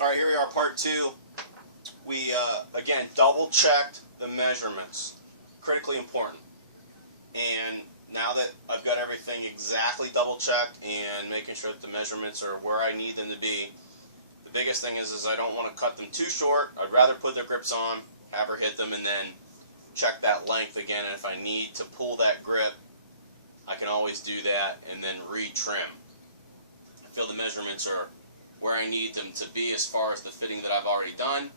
Alright, here we are, part 2. We, again, double-checked the measurements. Critically important. And now that I've got everything exactly double-checked and making sure that the measurements are where I need them to be, the biggest thing is I don't want to cut them too short. I'd rather put the grips on, have her hit them, and then check that length again. And if I need to pull that grip, I can always do that and then re-trim. I feel the measurements are where I need them to be as far as the fitting that I've already done.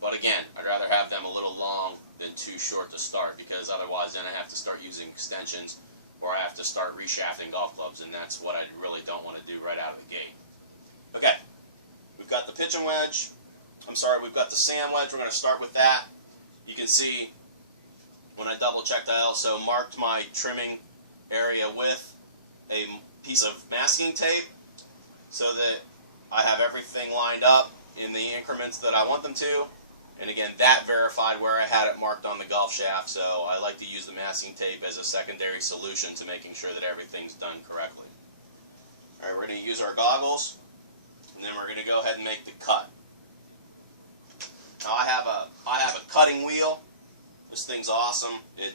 But again, I'd rather have them a little long than too short to start, because otherwise then I have to start using extensions or I have to start reshafting golf clubs, and that's what I really don't want to do right out of the gate. Okay, we've got the pitching wedge. We've got the sand wedge. We're going to start with that. You can see when I double checked, I also marked my trimming area with a piece of masking tape so that I have everything lined up in the increments that I want them to. And again, that verified where I had it marked on the golf shaft, so I like to use the masking tape as a secondary solution to making sure that everything's done correctly. Alright, we're going to use our goggles, and then we're going to go ahead and make the cut. Now I have a cutting wheel. This thing's awesome. It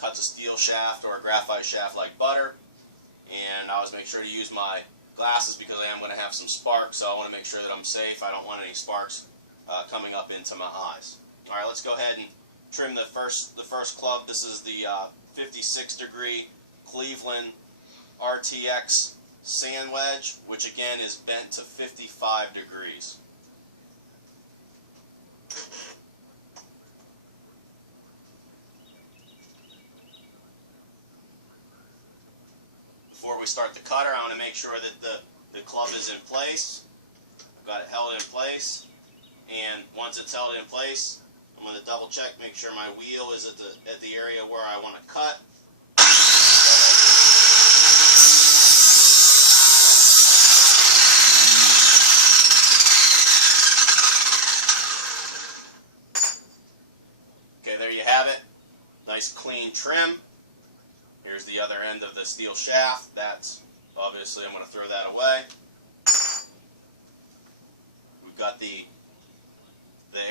cuts a steel shaft or a graphite shaft like butter, and I always make sure to use my glasses because I am going to have some sparks, so I want to make sure that I'm safe. I don't want any sparks coming up into my eyes. All right, let's go ahead and trim the first club. This is the 56 degree Cleveland RTX sand wedge, which again is bent to 55 degrees. Before we start the cutter, I want to make sure that the club is in place. I've got it held in place, and once it's held in place, I'm going to double check, make sure my wheel is at the area where I want to cut. Okay, there you have it. Nice clean trim. Here's the other end of the steel shaft. That's obviously, I'm going to throw that away. We've got the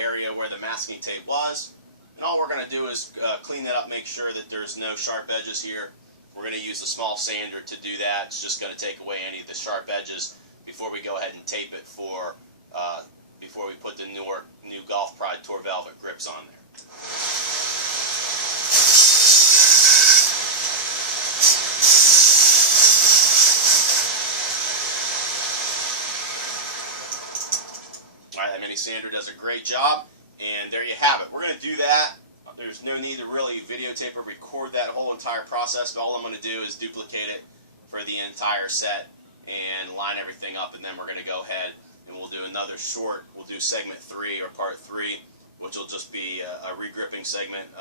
area where the masking tape was, and all we're going to do is clean that up, make sure that there's no sharp edges here. We're going to use the small sander to do that. It's just going to take away any of the sharp edges before we go ahead and tape it before we put the new Golf Pride Tour Velvet grips on there. Alright, that mini sander does a great job, and there you have it. We're going to do that. There's no need to really videotape or record that whole entire process, but all I'm going to do is duplicate it for the entire set and line everything up, and then we're going to go ahead and we'll do another short. We'll do segment 3 or part 3, which will just be a regripping segment,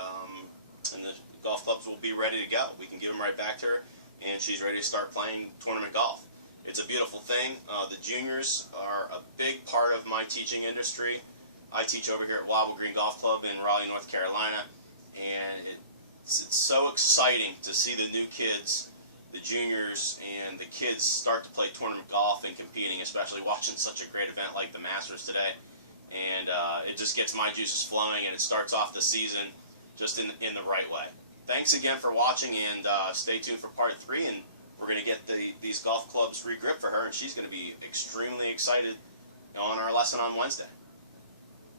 and the golf clubs will be ready to go. We can give them right back to her, and she's ready to start playing tournament golf. It's a beautiful thing. The juniors are a big part of my teaching industry. I teach over here at Wobble Green Golf Club in Raleigh, North Carolina, and it's so exciting to see the new kids, the juniors, and the kids start to play tournament golf and competing, especially watching such a great event like the Masters today. And it just gets my juices flowing, and it starts off the season just in the right way. Thanks again for watching, and stay tuned for part 3, and we're going to get these golf clubs regripped for her, and she's going to be extremely excited on our lesson on Wednesday.